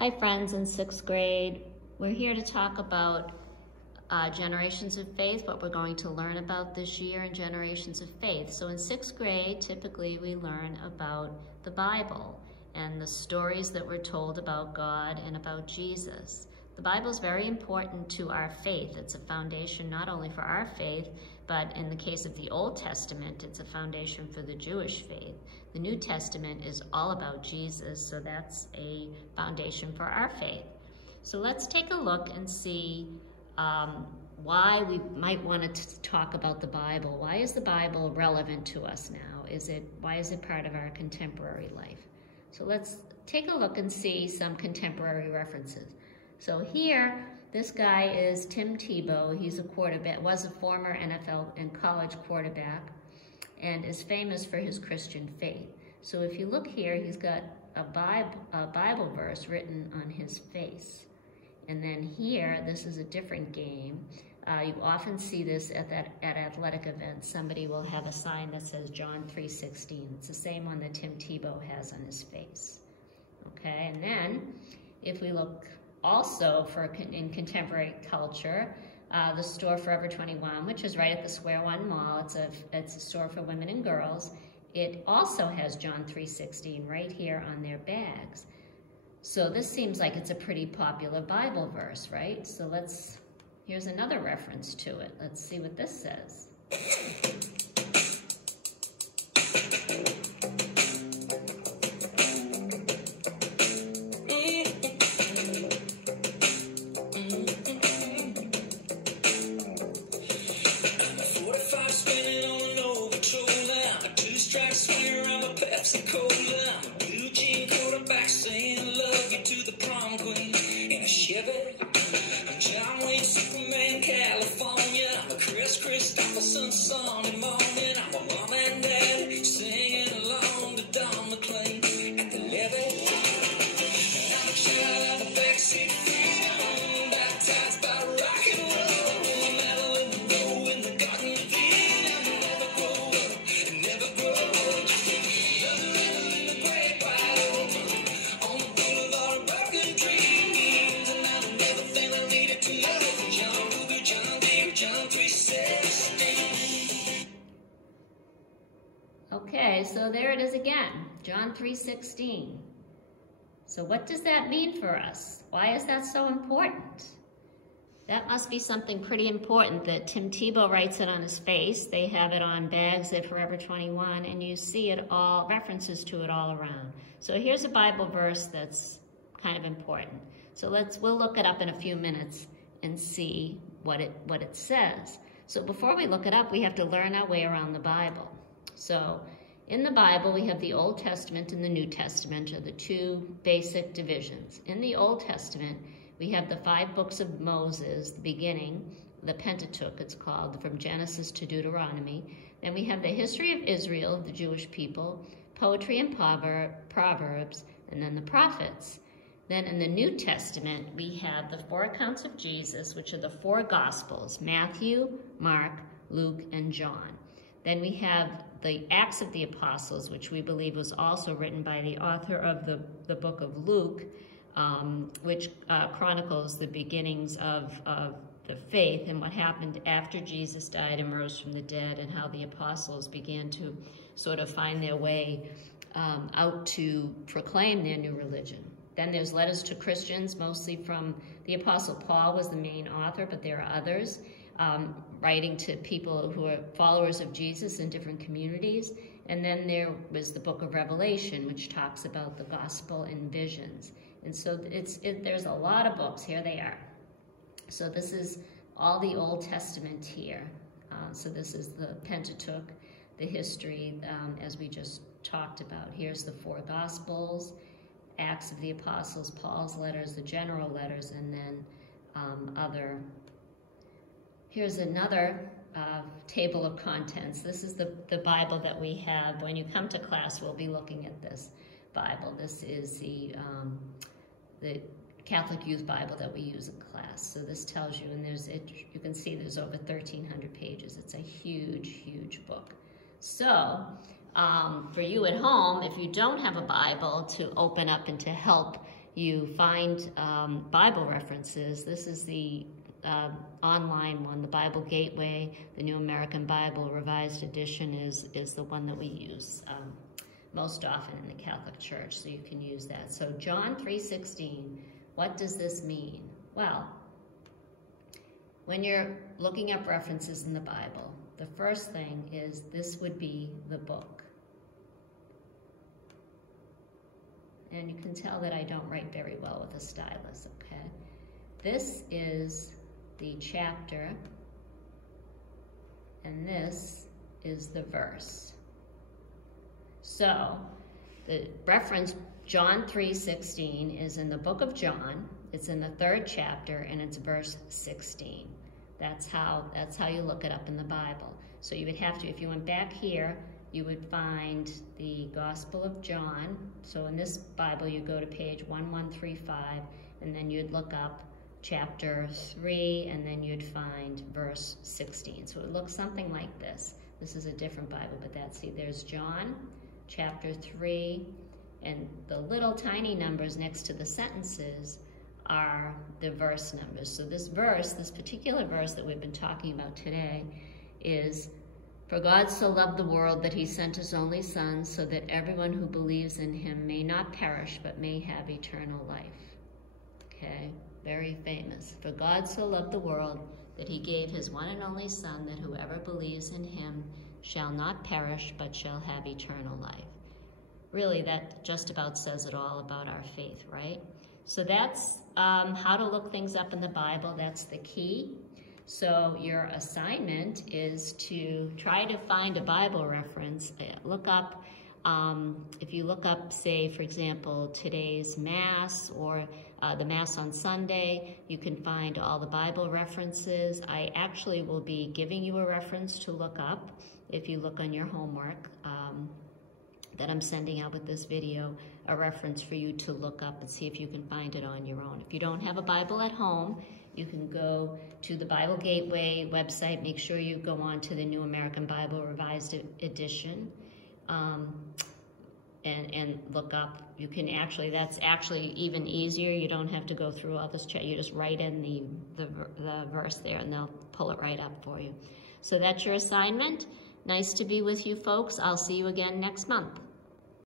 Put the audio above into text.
Hi friends in 6th grade. We're here to talk about Generations of Faith, what we're going to learn about this year in Generations of Faith. So in 6th grade, typically we learn about the Bible and the stories that were told about God and about Jesus. The Bible is very important to our faith. It's a foundation not only for our faith, but in the case of the Old Testament, it's a foundation for the Jewish faith. The New Testament is all about Jesus, so that's a foundation for our faith. So let's take a look and see why we might want to talk about the Bible. Why is the Bible relevant to us now? Why is it part of our contemporary life? So let's take a look and see some contemporary references. So here, this guy is Tim Tebow. He's a quarterback, was a former NFL and college quarterback, and is famous for his Christian faith. So if you look here, he's got a Bible verse written on his face. And then here, this is a different game. You often see this at athletic events. Somebody will have a sign that says John 3:16. It's the same one that Tim Tebow has on his face. Okay, and then if we look also in contemporary culture, the store Forever 21, which is right at the Square One Mall. It's a store for women and girls. It also has John 3:16 right here on their bags. So this seems like it's a pretty popular Bible verse, right? So here's another reference to it. Let's see what this says. Sunday morning, I'm a mom and dad singing along to Don McLean at the levee. I'm a child of a backseat freedom, baptized by rock and roll. I'm metal in the row in the Garden of Eden. Never grow up, never grow old. Another river in the great wide open, on the boulevard of broken dreams. And I know everything I needed to know from John Luger, John Deere, John 3:16. Okay, so there it is again, John 3:16. So what does that mean for us? Why is that so important? That must be something pretty important that Tim Tebow writes it on his face. They have it on bags at Forever 21, and you see it all, references to it all around. So here's a Bible verse that's kind of important. So we'll look it up in a few minutes and see what it says. So before we look it up, we have to learn our way around the Bible. So in the Bible, we have the Old Testament and the New Testament are the two basic divisions. In the Old Testament, we have the 5 books of Moses, the beginning, the Pentateuch it's called, from Genesis to Deuteronomy. Then we have the history of Israel, the Jewish people, poetry and proverbs, and then the prophets. Then in the New Testament, we have the 4 accounts of Jesus, which are the 4 Gospels, Matthew, Mark, Luke, and John. Then we have the Acts of the Apostles, which we believe was also written by the author of the book of Luke, which chronicles the beginnings of the faith and what happened after Jesus died and rose from the dead, and how the apostles began to sort of find their way out to proclaim their new religion. Then there's letters to Christians, mostly from the Apostle Paul was the main author, but there are others. Writing to people who are followers of Jesus in different communities. And then there was the book of Revelation, which talks about the gospel and visions. And so there's a lot of books. Here they are. So this is all the Old Testament here. So this is the Pentateuch, the history, as we just talked about. Here's the 4 Gospels, Acts of the Apostles, Paul's letters, the general letters, and then other. Here's another table of contents. This is the Bible that we have. When you come to class, we'll be looking at this Bible. This is the Catholic Youth Bible that we use in class. So this tells you, and you can see there's over 1,300 pages. It's a huge, huge book. So for you at home, if you don't have a Bible to open up and to help you find Bible references. This is the online one, the Bible Gateway, the New American Bible Revised Edition is the one that we use most often in the Catholic Church, so you can use that. So John 3:16, what does this mean? Well, when you're looking up references in the Bible, the first thing is this would be the book. And you can tell that I don't write very well with a stylus, okay? This is the chapter, and this is the verse. So, the reference, John 3:16, is in the book of John. It's in the 3rd chapter, and it's verse 16. That's how you look it up in the Bible. So you would have to, if you went back here, you would find the Gospel of John. So in this Bible, you go to page 1135, and then you'd look up chapter 3, and then you'd find verse 16. So it looks something like this. This is a different Bible, but there's John, chapter 3, and the little tiny numbers next to the sentences are the verse numbers. So this particular verse that we've been talking about today is, "For God so loved the world that he sent his only Son, so that everyone who believes in him may not perish, but may have eternal life." Okay, very famous. "For God so loved the world that he gave his one and only Son, that whoever believes in him shall not perish, but shall have eternal life." Really, that just about says it all about our faith, right? So that's how to look things up in the Bible. That's the key. So your assignment is to try to find a Bible reference. Look up, if you look up, say, for example, today's Mass or the Mass on Sunday, you can find all the Bible references. I actually will be giving you a reference to look up if you look on your homework that I'm sending out with this video, a reference for you to look up and see if you can find it on your own. If you don't have a Bible at home, you can go to the Bible Gateway website. Make sure you go on to the New American Bible Revised Edition and look up. You can actually, that's actually even easier. You don't have to go through all this chat. You just write in the verse there and they'll pull it right up for you. So that's your assignment. Nice to be with you folks. I'll see you again next month.